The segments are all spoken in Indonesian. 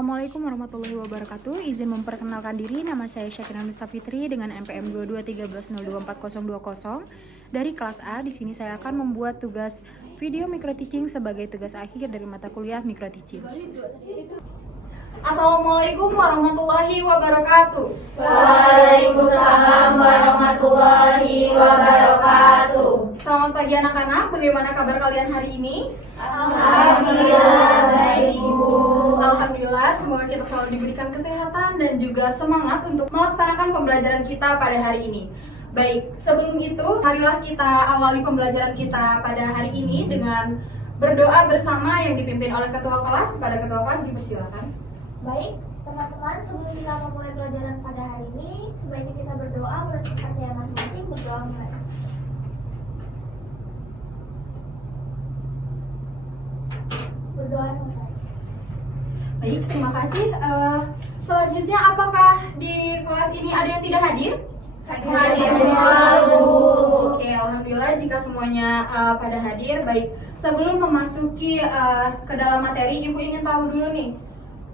Assalamualaikum warahmatullahi wabarakatuh. Izin memperkenalkan diri, nama saya Syakina Nisa Fitri dengan NPM 2213024020 dari kelas A. Di sini saya akan membuat tugas video micro teaching sebagai tugas akhir dari mata kuliah micro teaching. Assalamualaikum warahmatullahi wabarakatuh. Waalaikumsalam warahmatullahi wabarakatuh. Selamat pagi anak-anak, bagaimana kabar kalian hari ini? Alhamdulillah baik Ibu. Alhamdulillah, semoga kita selalu diberikan kesehatan dan juga semangat untuk melaksanakan pembelajaran kita pada hari ini. Baik, sebelum itu, marilah kita awali pembelajaran kita pada hari ini dengan berdoa bersama yang dipimpin oleh ketua kelas. Kepada ketua kelas dipersilakan. Baik, teman-teman, sebelum kita memulai pelajaran pada hari ini, sebaiknya kita berdoa menurut kepercayaan masing-masing. Berdoa mulai. Berdoa selesai. Baik, terima kasih. Selanjutnya, apakah di kelas ini ada yang tidak hadir? Hadir semua, Bu. Oke, alhamdulillah jika semuanya pada hadir. Baik, sebelum memasuki ke dalam materi, Ibu ingin tahu dulu nih,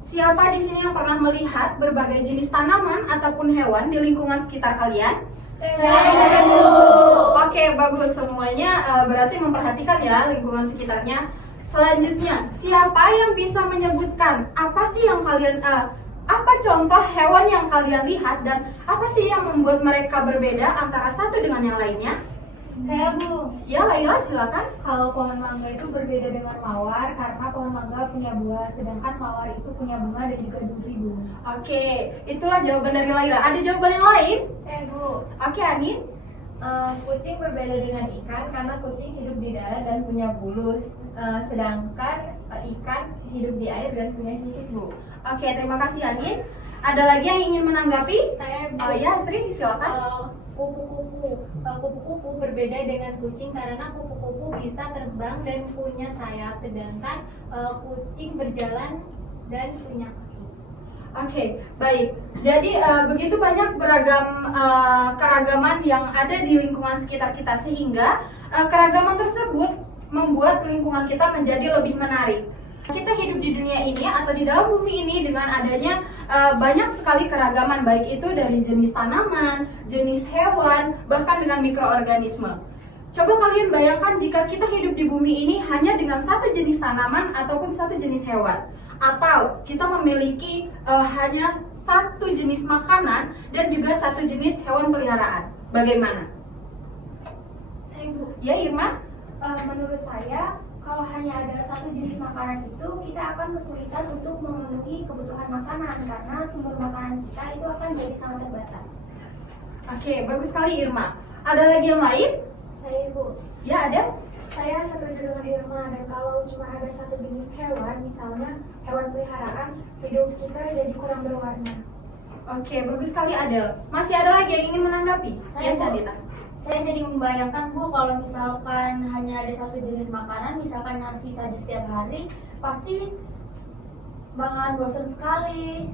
siapa di sini yang pernah melihat berbagai jenis tanaman ataupun hewan di lingkungan sekitar kalian? Saya, Bu. Oke, bagus. Semuanya berarti memperhatikan ya lingkungan sekitarnya. Selanjutnya, siapa yang bisa menyebutkan apa sih yang kalian apa contoh hewan yang kalian lihat dan apa sih yang membuat mereka berbeda antara satu dengan yang lainnya? Saya, Bu. Ya, Laila, silakan. Kalau pohon mangga itu berbeda dengan mawar karena pohon mangga punya buah, sedangkan mawar itu punya bunga dan juga duri, Bu. Oke, itulah jawaban dari Laila. Ada jawaban yang lain? Bu. Oke, Anin. Kucing berbeda dengan ikan karena kucing hidup di darat dan punya bulus, sedangkan ikan hidup di air dan punya sisik, Bu. Oke, terima kasih, Anin. Ada lagi yang ingin menanggapi? Saya, Bu. Oh ya, Sri, silakan. Kupu-kupu berbeda dengan kucing karena kupu-kupu bisa terbang dan punya sayap, sedangkan kucing berjalan dan punya kaki. Oke, baik. Jadi begitu banyak beragam keragaman yang ada di lingkungan sekitar kita sehingga keragaman tersebut membuat lingkungan kita menjadi lebih menarik. Kita hidup di dunia ini atau di dalam bumi ini dengan adanya banyak sekali keragaman, baik itu dari jenis tanaman, jenis hewan, bahkan dengan mikroorganisme. Coba kalian bayangkan jika kita hidup di bumi ini hanya dengan satu jenis tanaman ataupun satu jenis hewan, atau kita memiliki hanya satu jenis makanan dan juga satu jenis hewan peliharaan. Bagaimana? Saya, Bu. Ya, Irma? Menurut saya, kalau hanya ada satu jenis makanan itu, kita akan kesulitan untuk memenuhi kebutuhan makanan karena sumber makanan kita itu akan jadi sangat terbatas. Oke, bagus sekali, Irma. Ada lagi yang lain? Saya, Ibu. Ya, ada? Saya setuju dengan Irma, dan kalau cuma ada satu jenis hewan, misalnya hewan peliharaan, hidup kita jadi kurang berwarna. Oke, bagus sekali, Adel. Masih ada lagi yang ingin menanggapi? Saya, Ya, Bu. Sadita. Saya jadi membayangkan, Bu, kalau misalkan hanya ada satu jenis makanan, misalkan nasi saja setiap hari, pasti bakalan bosan sekali.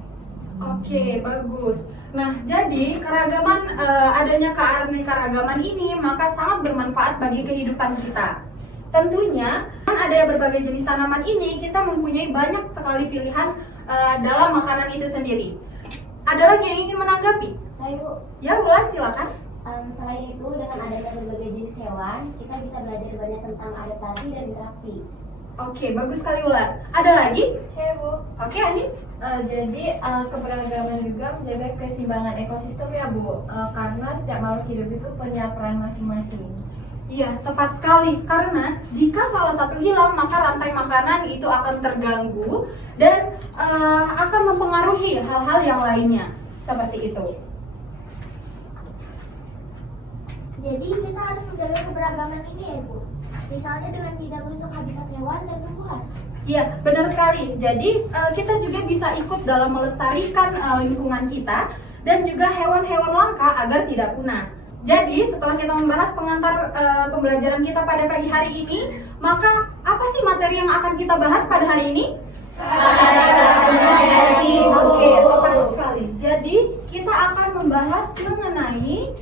Oke, bagus. Nah, jadi keragaman adanya keanekaragaman ini maka sangat bermanfaat bagi kehidupan kita. Tentunya, kan ada berbagai jenis tanaman ini, kita mempunyai banyak sekali pilihan dalam makanan itu sendiri. Ada lagi yang ingin menanggapi? Saya, Bu. Ya, Wulan, silakan. Selain itu, dengan adanya berbagai jenis hewan, kita bisa belajar banyak tentang adaptasi dan interaksi. Oke, bagus sekali, Wulan. Ada lagi? Oke, Bu. Oke, Ani? Jadi keberagaman juga menjaga keseimbangan ekosistem ya, Bu, karena setiap makhluk hidup itu punya peran masing-masing. Iya, tepat sekali. Karena jika salah satu hilang, maka rantai makanan itu akan terganggu dan akan mempengaruhi hal-hal yang lainnya. Seperti itu. Jadi, kita harus menjaga keberagaman ini ya, Bu. Misalnya dengan tidak merusak habitat hewan dan tumbuhan. Iya, benar sekali. Jadi kita juga bisa ikut dalam melestarikan lingkungan kita dan juga hewan-hewan langka agar tidak punah. Jadi setelah kita membahas pengantar pembelajaran kita pada pagi hari ini, maka apa sih materi yang akan kita bahas pada hari ini? Oke, tepat sekali. Jadi kita akan membahas mengenai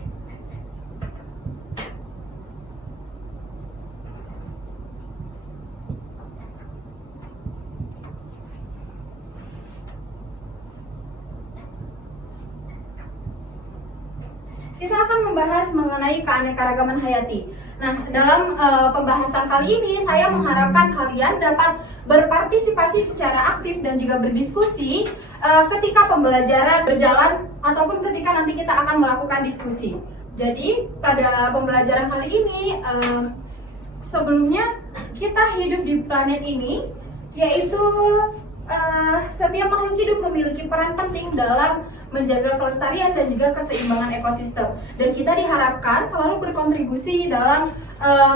akan membahas mengenai keanekaragaman hayati. Nah, dalam pembahasan kali ini saya mengharapkan kalian dapat berpartisipasi secara aktif dan juga berdiskusi ketika pembelajaran berjalan ataupun ketika nanti kita akan melakukan diskusi. Jadi, pada pembelajaran kali ini sebelumnya kita hidup di planet ini, yaitu setiap makhluk hidup memiliki peran penting dalam menjaga kelestarian dan juga keseimbangan ekosistem. Dan kita diharapkan selalu berkontribusi dalam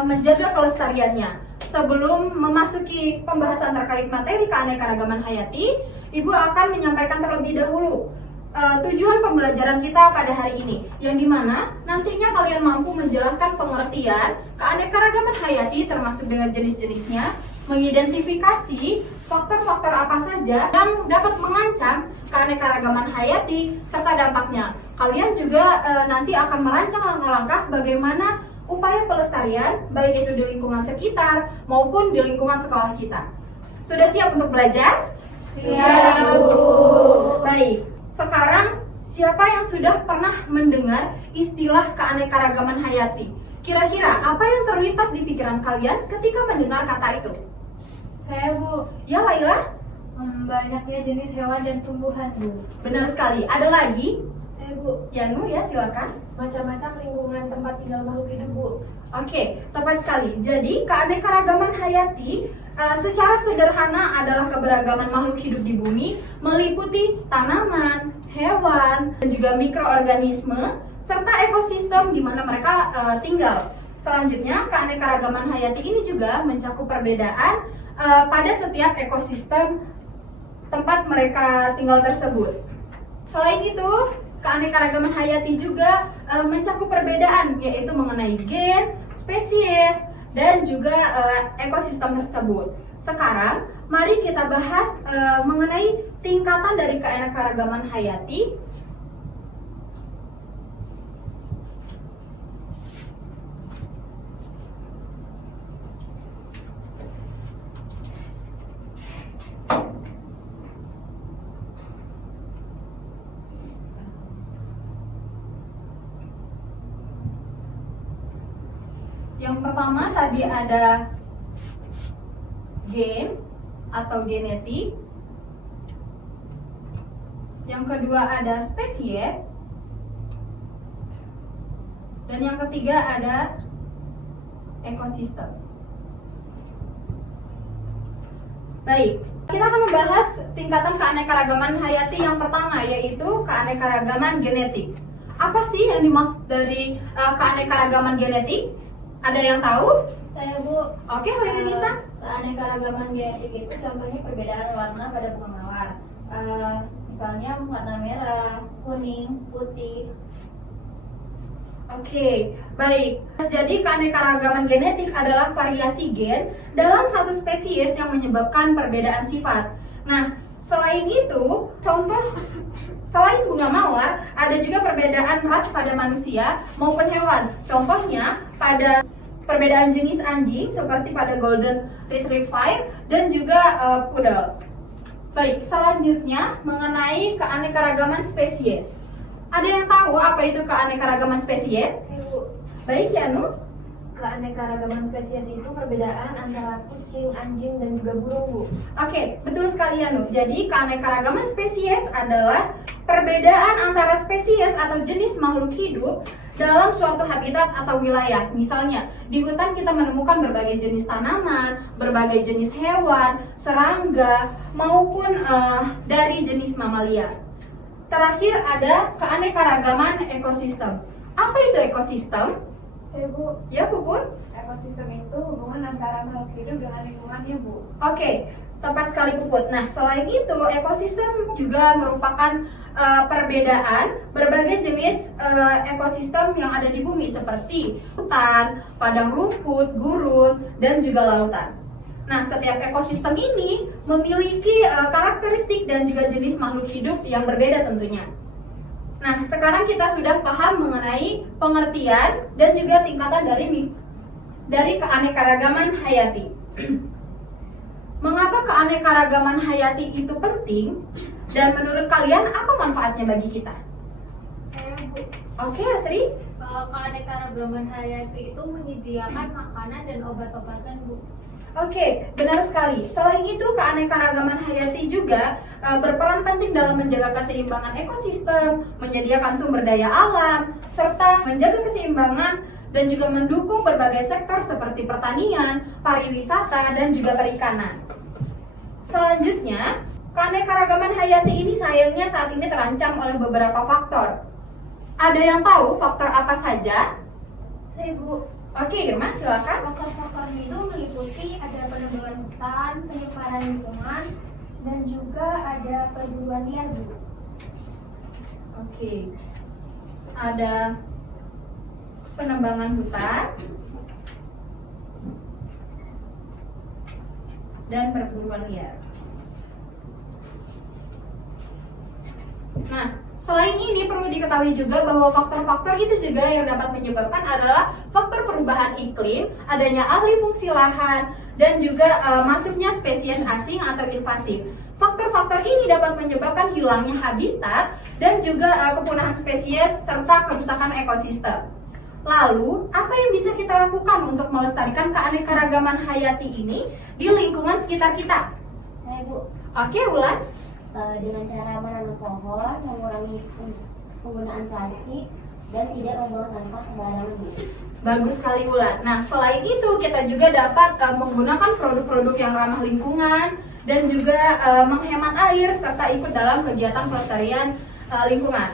menjaga kelestariannya. Sebelum memasuki pembahasan terkait materi keanekaragaman hayati, Ibu akan menyampaikan terlebih dahulu tujuan pembelajaran kita pada hari ini, yang dimana nantinya kalian mampu menjelaskan pengertian keanekaragaman hayati termasuk dengan jenis-jenisnya, mengidentifikasi faktor-faktor apa saja yang dapat mengancam keanekaragaman hayati serta dampaknya. Kalian juga nanti akan merancang langkah-langkah bagaimana upaya pelestarian baik itu di lingkungan sekitar maupun di lingkungan sekolah kita. Sudah siap untuk belajar? Siap, Bu. Baik. Sekarang, siapa yang sudah pernah mendengar istilah keanekaragaman hayati? Kira-kira apa yang terlintas di pikiran kalian ketika mendengar kata itu? Saya, Bu. Ya, Laila? Banyaknya jenis hewan dan tumbuhan, Bu. Benar sekali. Ada lagi? Saya, Bu. Yanu, ya silakan. Macam-macam lingkungan tempat tinggal makhluk hidup, Bu. Oke, tepat sekali. Jadi, keanekaragaman hayati secara sederhana adalah keberagaman makhluk hidup di bumi, meliputi tanaman, hewan, dan juga mikroorganisme, serta ekosistem di mana mereka tinggal. Selanjutnya, keanekaragaman hayati ini juga mencakup perbedaan pada setiap ekosistem tempat mereka tinggal tersebut. Selain itu, keanekaragaman hayati juga mencakup perbedaan, yaitu mengenai gen, spesies, dan juga ekosistem tersebut. Sekarang, mari kita bahas mengenai tingkatan dari keanekaragaman hayati. Yang pertama tadi ada gen atau genetik. Yang kedua ada spesies. Dan yang ketiga ada ekosistem. Baik, kita akan membahas tingkatan keanekaragaman hayati yang pertama, yaitu keanekaragaman genetik. Apa sih yang dimaksud dari keanekaragaman genetik? Ada yang tahu? Saya, Bu. Oke, Hoirunisa. Keanekaragaman genetik itu contohnya perbedaan warna pada bunga mawar. Misalnya warna merah, kuning, putih. Oke, baik. Jadi keanekaragaman genetik adalah variasi gen dalam satu spesies yang menyebabkan perbedaan sifat. Nah, selain itu, selain bunga mawar, ada juga perbedaan ras pada manusia maupun hewan. Contohnya, pada perbedaan jenis anjing seperti pada Golden Retriever dan juga Poodle. Baik, selanjutnya mengenai keanekaragaman spesies. Ada yang tahu apa itu keanekaragaman spesies? Saya, Bu. Baik, Yanu. Keanekaragaman spesies itu perbedaan antara kucing, anjing, dan juga burung, Bu. Oke, betul sekali Yanu. Jadi keanekaragaman spesies adalah perbedaan antara spesies atau jenis makhluk hidup dalam suatu habitat atau wilayah. Misalnya, di hutan kita menemukan berbagai jenis tanaman, berbagai jenis hewan, serangga, maupun dari jenis mamalia. Terakhir ada keanekaragaman ekosistem. Apa itu ekosistem? Saya, Bu. Ya, Puput? Ekosistem itu hubungan antara makhluk hidup dengan lingkungannya, Bu. Oke, tepat sekali Puput. Nah, selain itu, ekosistem juga merupakan perbedaan berbagai jenis ekosistem yang ada di bumi seperti hutan, padang rumput, gurun, dan juga lautan. Nah, setiap ekosistem ini memiliki karakteristik dan juga jenis makhluk hidup yang berbeda tentunya. Nah, sekarang kita sudah paham mengenai pengertian dan juga tingkatan dari keanekaragaman hayati. Mengapa keanekaragaman hayati itu penting? Dan menurut kalian apa manfaatnya bagi kita? Saya, Bu. Oke, Asri. keanekaragaman hayati itu menyediakan makanan dan obat-obatan, Bu. Oke, benar sekali. Selain itu, keanekaragaman hayati juga berperan penting dalam menjaga keseimbangan ekosistem, menyediakan sumber daya alam, serta menjaga keseimbangan dan juga mendukung berbagai sektor seperti pertanian, pariwisata, dan juga perikanan. Selanjutnya, keanekaragaman hayati ini sayangnya saat ini terancam oleh beberapa faktor. Ada yang tahu faktor apa saja? Saya Bu, Oke, Irma, silakan. faktor-faktor itu meliputi ada penebangan hutan, penyebaran lingkungan, dan juga ada perburuan liar, Bu. Oke. Ada penebangan hutan dan perburuan liar. Nah, selain ini perlu diketahui juga bahwa faktor-faktor itu juga yang dapat menyebabkan adalah faktor perubahan iklim, adanya alih fungsi lahan, dan juga masuknya spesies asing atau invasif. Faktor-faktor ini dapat menyebabkan hilangnya habitat dan juga kepunahan spesies serta kerusakan ekosistem. Lalu, apa yang bisa kita lakukan untuk melestarikan keanekaragaman hayati ini di lingkungan sekitar kita? Saya Bu, Oke, Ulan. dengan cara menanam pohon, mengurangi penggunaan plastik, dan tidak membuang sampah sembarangan, Bu. Bagus sekali, Ulan. Nah, selain itu kita juga dapat menggunakan produk-produk yang ramah lingkungan dan juga menghemat air serta ikut dalam kegiatan pelestarian lingkungan.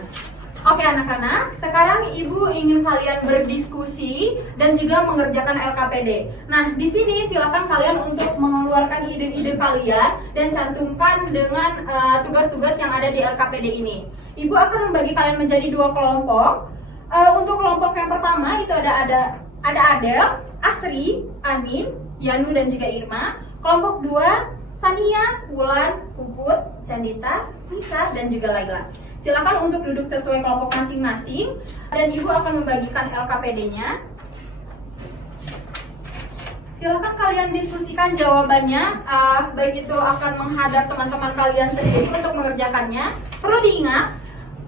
Oke anak-anak, sekarang Ibu ingin kalian berdiskusi dan juga mengerjakan LKPD. Nah, di sini silakan kalian untuk mengeluarkan ide-ide kalian dan cantumkan dengan tugas-tugas yang ada di LKPD ini. Ibu akan membagi kalian menjadi 2 kelompok. Untuk kelompok yang pertama itu ada Adel, Asri, Anin, Yanu dan juga Irma. Kelompok 2 Sania, Wulan, Puput, Candita, Nisa dan juga Laila. Silakan untuk duduk sesuai kelompok masing-masing dan Ibu akan membagikan LKPD-nya. Silakan kalian diskusikan jawabannya, baik itu akan menghadap teman-teman kalian sendiri untuk mengerjakannya. Perlu diingat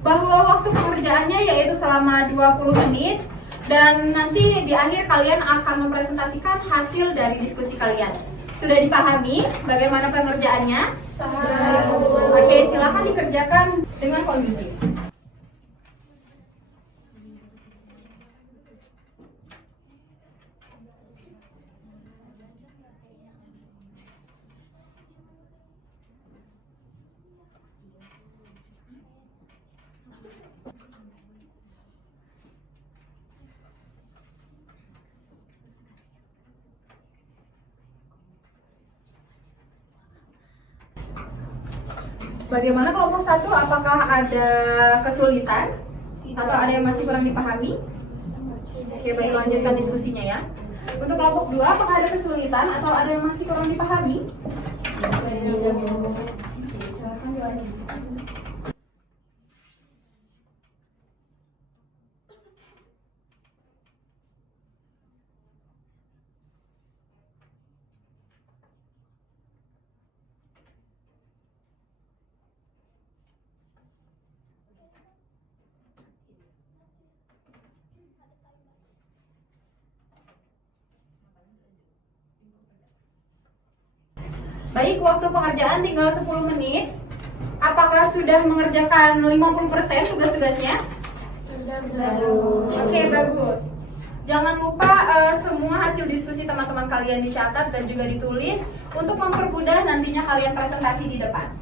bahwa waktu pengerjaannya yaitu selama 20 menit dan nanti di akhir kalian akan mempresentasikan hasil dari diskusi kalian. Sudah dipahami bagaimana pengerjaannya? Oke, silakan dikerjakan dengan kondusif. Bagaimana kelompok 1? Apakah ada kesulitan? Atau ada yang masih kurang dipahami? Oke, baik, lanjutkan diskusinya ya. Untuk kelompok 2, apakah ada kesulitan atau ada yang masih kurang dipahami? Silakan dilanjutkan. Baik, waktu pengerjaan tinggal 10 menit. Apakah sudah mengerjakan 50% tugas-tugasnya? Oke, bagus. Jangan lupa semua hasil diskusi teman-teman kalian dicatat dan juga ditulis untuk mempermudah nantinya kalian presentasi di depan.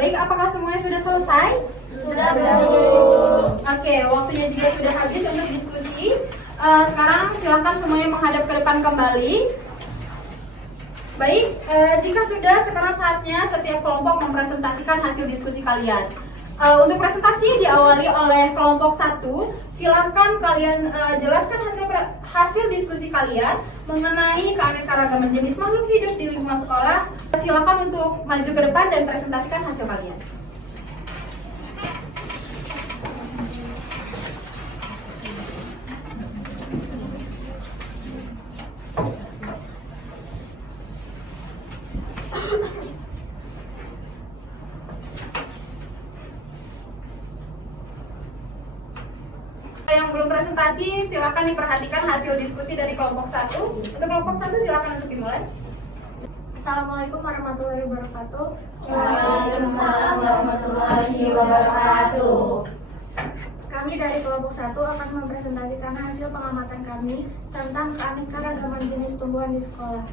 Baik, apakah semuanya sudah selesai? Sudah, Bu. Oke, waktunya juga sudah habis untuk diskusi. Sekarang silakan semuanya menghadap ke depan kembali. Baik, jika sudah, sekarang saatnya setiap kelompok mempresentasikan hasil diskusi kalian. Untuk presentasi diawali oleh kelompok 1. Silakan kalian jelaskan hasil diskusi kalian mengenai keanekaragaman jenis makhluk hidup di lingkungan sekolah. Silakan untuk maju ke depan dan presentasikan hasil kalian. Yang belum presentasi, silakan diperhatikan hasil diskusi dari kelompok 1. Untuk kelompok 1, silakan untuk dimulai. Assalamualaikum warahmatullahi wabarakatuh. Waalaikumsalam warahmatullahi wabarakatuh. Kami dari kelompok 1 akan mempresentasikan hasil pengamatan kami tentang keanekaragaman jenis tumbuhan di sekolah.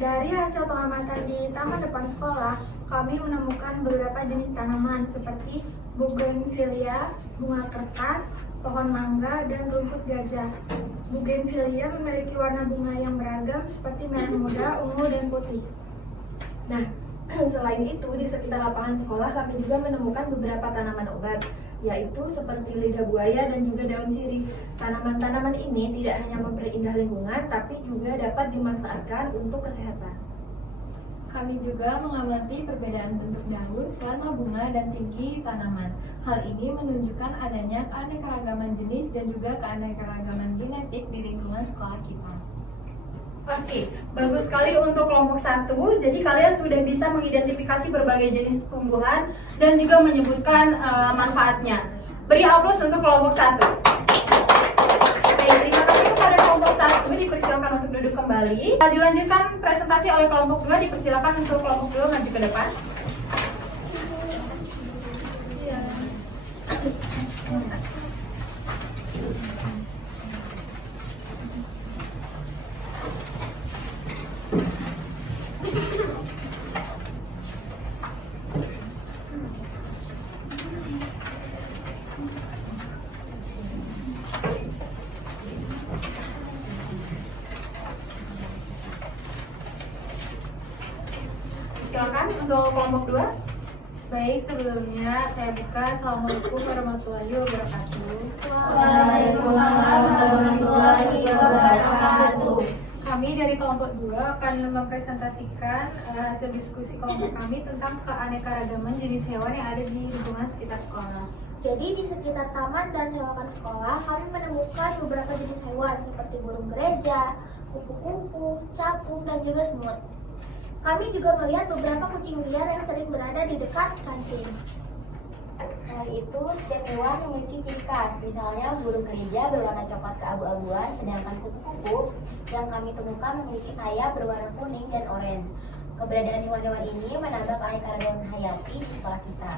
Dari hasil pengamatan di taman depan sekolah, kami menemukan beberapa jenis tanaman seperti bougainvillea, bunga kertas, pohon mangga, dan rumput gajah. Bougainvillea memiliki warna bunga yang beragam seperti merah muda, ungu, dan putih. Nah, selain itu di sekitar lapangan sekolah kami juga menemukan beberapa tanaman obat, yaitu seperti lidah buaya dan juga daun sirih. Tanaman-tanaman ini tidak hanya memperindah lingkungan, tapi juga dapat dimanfaatkan untuk kesehatan. Kami juga mengamati perbedaan bentuk daun, warna bunga, dan tinggi tanaman. Hal ini menunjukkan adanya keanekaragaman jenis dan juga keanekaragaman genetik di lingkungan sekolah kita. Oke, bagus sekali untuk kelompok 1. Jadi kalian sudah bisa mengidentifikasi berbagai jenis tumbuhan dan juga menyebutkan manfaatnya. Beri aplaus untuk kelompok 1. Oke, terima kasih kepada kelompok 1. Dipersilakan untuk duduk kembali. Dilanjutkan presentasi oleh kelompok 2. Dipersilakan untuk kelompok 2 maju ke depan. Silakan untuk kelompok 2. Baik, sebelumnya saya buka. Assalamualaikum warahmatullahi wabarakatuh. Waalaikumsalam warahmatullahi wabarakatuh. Kami dari kelompok 2 akan mempresentasikan hasil diskusi kelompok kami tentang keanekaragaman jenis hewan yang ada di lingkungan sekitar sekolah. Jadi di sekitar taman dan selokan sekolah kami menemukan beberapa jenis hewan seperti burung gereja, kupu-kupu, capung, dan juga semut. Kami juga melihat beberapa kucing liar yang sering berada di dekat kantin. Selain itu, setiap hewan memiliki ciri khas. Misalnya, burung gereja berwarna coklat keabu-abuan, sedangkan kupu-kupu yang kami temukan memiliki sayap berwarna kuning dan oranye. Keberadaan hewan-hewan ini menambah keanekaragaman hayati di sekolah kita.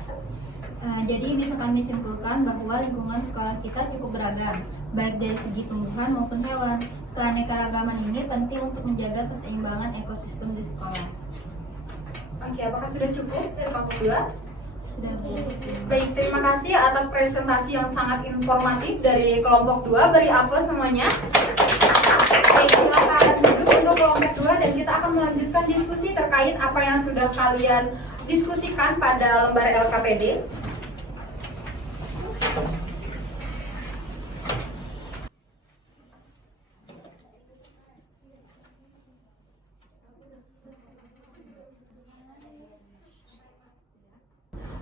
Jadi bisa kami simpulkan bahwa lingkungan sekolah kita cukup beragam, baik dari segi tumbuhan maupun hewan. Keanekaragaman ini penting untuk menjaga keseimbangan ekosistem di sekolah. Oke, apakah sudah cukup dari kelompok 2? Sudah. Baik, terima kasih atas presentasi yang sangat informatif dari kelompok 2. Beri aplaus semuanya. Baik, silakan duduk untuk kelompok 2 dan kita akan melanjutkan diskusi terkait apa yang sudah kalian diskusikan pada lembar LKPD.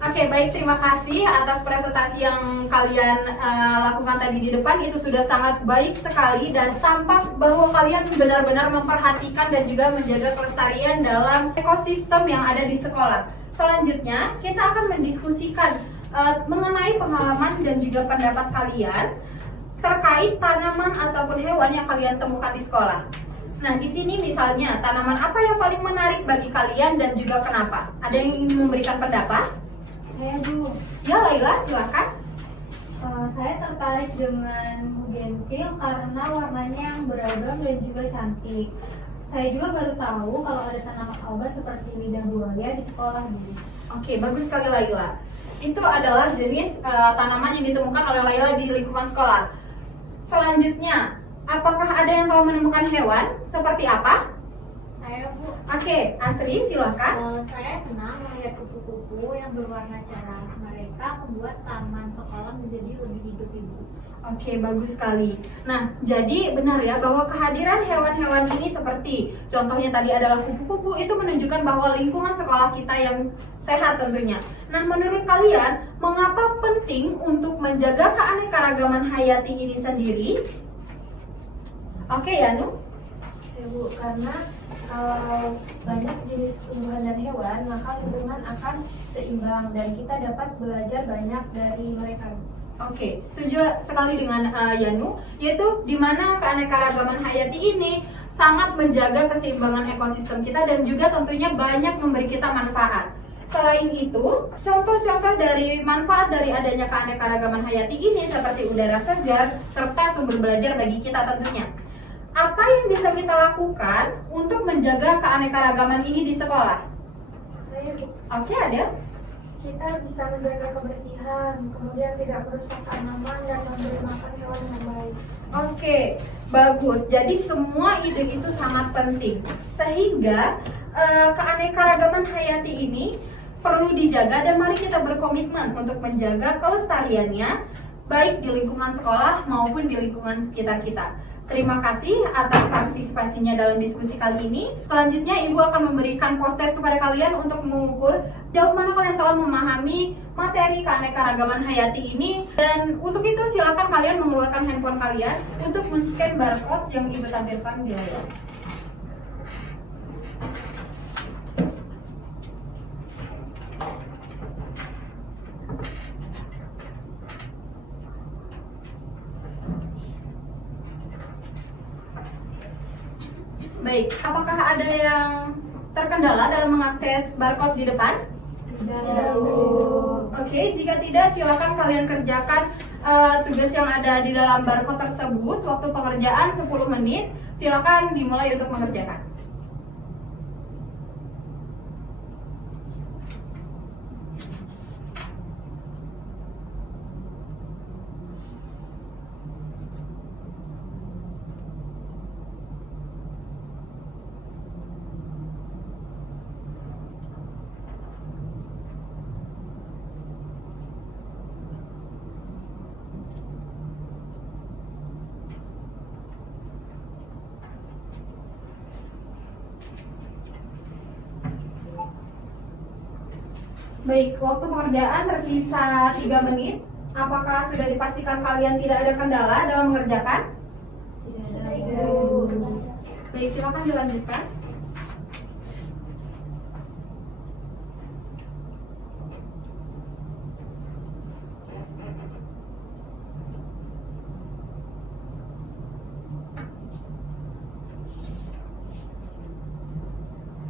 Oke, baik, terima kasih atas presentasi yang kalian lakukan tadi di depan. Itu sudah sangat baik sekali dan tampak bahwa kalian benar-benar memperhatikan dan juga menjaga kelestarian dalam ekosistem yang ada di sekolah. Selanjutnya, kita akan mendiskusikan mengenai pengalaman dan juga pendapat kalian terkait tanaman ataupun hewan yang kalian temukan di sekolah. Nah, di sini misalnya tanaman apa yang paling menarik bagi kalian dan juga kenapa? Ada yang ingin memberikan pendapat? Saya Bu, Ya, Laila, silakan. saya tertarik dengan bougainville karena warnanya yang beragam dan juga cantik. Saya juga baru tahu kalau ada tanaman obat seperti lidah buaya di sekolah Bu. Oke, bagus sekali Laila. Itu adalah jenis tanaman yang ditemukan oleh Laila di lingkungan sekolah. Selanjutnya, apakah ada yang tahu menemukan hewan? Seperti apa? Saya Bu, Oke, Asri silakan. saya senang melihat kupu-kupu yang berwarna cerah. Mereka membuat taman sekolah menjadi lebih hidup Ibu. Oke, bagus sekali. Nah, jadi benar ya bahwa kehadiran hewan-hewan ini seperti contohnya tadi adalah kupu-kupu itu menunjukkan bahwa lingkungan sekolah kita yang sehat tentunya. Nah, menurut kalian, mengapa penting untuk menjaga keanekaragaman hayati ini sendiri? Oke, Yanu. Ya Bu, karena kalau banyak jenis tumbuhan dan hewan, maka lingkungan akan seimbang dan kita dapat belajar banyak dari mereka. Oke, setuju sekali dengan Yanu, yaitu di mana keanekaragaman hayati ini sangat menjaga keseimbangan ekosistem kita dan juga tentunya banyak memberi kita manfaat. Selain itu, contoh-contoh dari manfaat dari adanya keanekaragaman hayati ini seperti udara segar serta sumber belajar bagi kita tentunya. Apa yang bisa kita lakukan untuk menjaga keanekaragaman ini di sekolah? Oke, ada? Kita bisa menjaga kebersihan, kemudian tidak merusak tanaman dan memberi makan hewan yang baik. Oke, bagus. Jadi semua itu sangat penting. Sehingga keanekaragaman hayati ini perlu dijaga dan mari kita berkomitmen untuk menjaga kelestariannya baik di lingkungan sekolah maupun di lingkungan sekitar kita. Terima kasih atas partisipasinya dalam diskusi kali ini. Selanjutnya Ibu akan memberikan post-test kepada kalian untuk mengukur jauh mana kalian telah memahami materi keanekaragaman hayati ini. Dan untuk itu silakan kalian mengeluarkan handphone kalian untuk men-scan barcode yang Ibu tampilkan di layar. Baik, apakah ada yang terkendala dalam mengakses barcode di depan? Oke, jika tidak silakan kalian kerjakan tugas yang ada di dalam barcode tersebut. Waktu pengerjaan 10 menit, silakan dimulai untuk mengerjakan. Baik, waktu pengerjaan tersisa 3 menit. Apakah sudah dipastikan kalian tidak ada kendala dalam mengerjakan? Tidak ada. Baik, silakan dilanjutkan.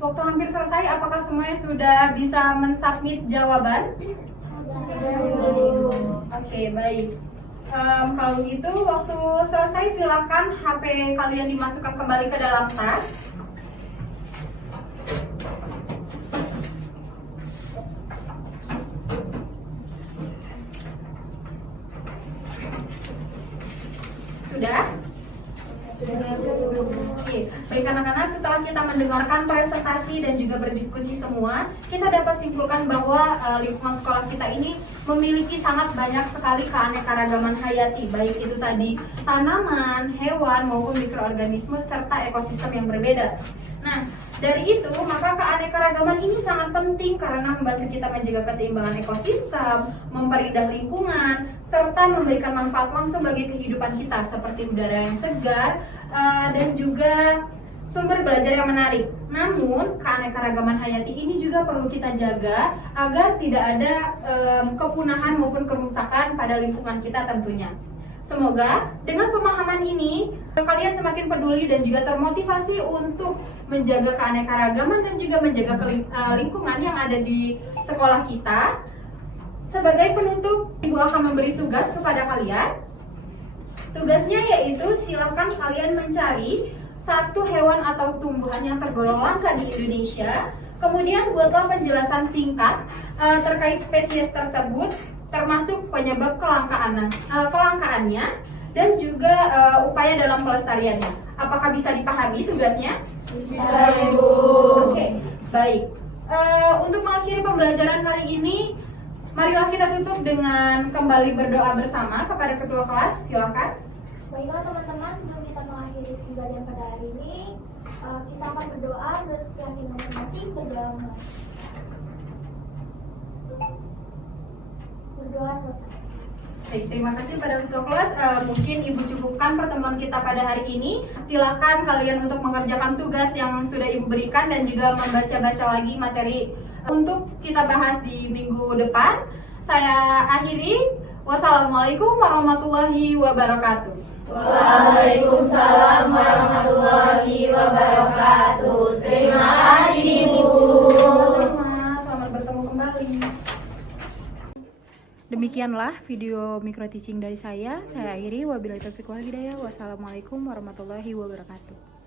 Waktu hampir selesai, apakah semuanya sudah bisa mensubmit jawaban? Oke, baik. Kalau gitu, waktu selesai silakan HP kalian dimasukkan kembali ke dalam tas. Sudah? Oke, baik anak-anak, setelah kita mendengarkan presentasi dan juga berdiskusi semua, kita dapat simpulkan bahwa lingkungan sekolah kita ini memiliki sangat banyak sekali keanekaragaman hayati, baik itu tadi tanaman, hewan, maupun mikroorganisme, serta ekosistem yang berbeda. Nah, dari itu, maka keanekaragaman ini sangat penting karena membantu kita menjaga keseimbangan ekosistem, memperindah lingkungan, serta memberikan manfaat langsung bagi kehidupan kita seperti udara yang segar dan juga sumber belajar yang menarik. Namun, keanekaragaman hayati ini juga perlu kita jaga agar tidak ada kepunahan maupun kerusakan pada lingkungan kita tentunya. Semoga dengan pemahaman ini kalian semakin peduli dan juga termotivasi untuk menjaga keanekaragaman dan juga menjaga lingkungan yang ada di sekolah kita. Sebagai penutup, Ibu akan memberi tugas kepada kalian. Tugasnya yaitu silakan kalian mencari satu hewan atau tumbuhan yang tergolong langka di Indonesia. Kemudian buatlah penjelasan singkat terkait spesies tersebut, termasuk penyebab kelangkaannya dan juga upaya dalam pelestariannya. Apakah bisa dipahami tugasnya? Bisa, Ibu. Oke, baik. Untuk mengakhiri pembelajaran kali ini, marilah kita tutup dengan kembali berdoa bersama kepada ketua kelas. Silakan. Baiklah teman-teman, sebelum kita mengakhiri pembelajaran pada hari ini, kita akan berdoa menurut keyakinan masing-masing. Berdoa selesai. Baik, terima kasih pada ketua kelas. Mungkin Ibu cukupkan pertemuan kita pada hari ini. Silakan kalian untuk mengerjakan tugas yang sudah Ibu berikan dan juga membaca-baca lagi materi untuk kita bahas di minggu depan. Saya akhiri. Wassalamualaikum warahmatullahi wabarakatuh. Waalaikumsalam warahmatullahi wabarakatuh. Terima kasih, Bu. Sama-sama. Selamat bertemu kembali. Demikianlah video micro teaching dari saya. Saya akhiri. Wabillahi taufiq wal hidayah. Wassalamualaikum warahmatullahi wabarakatuh.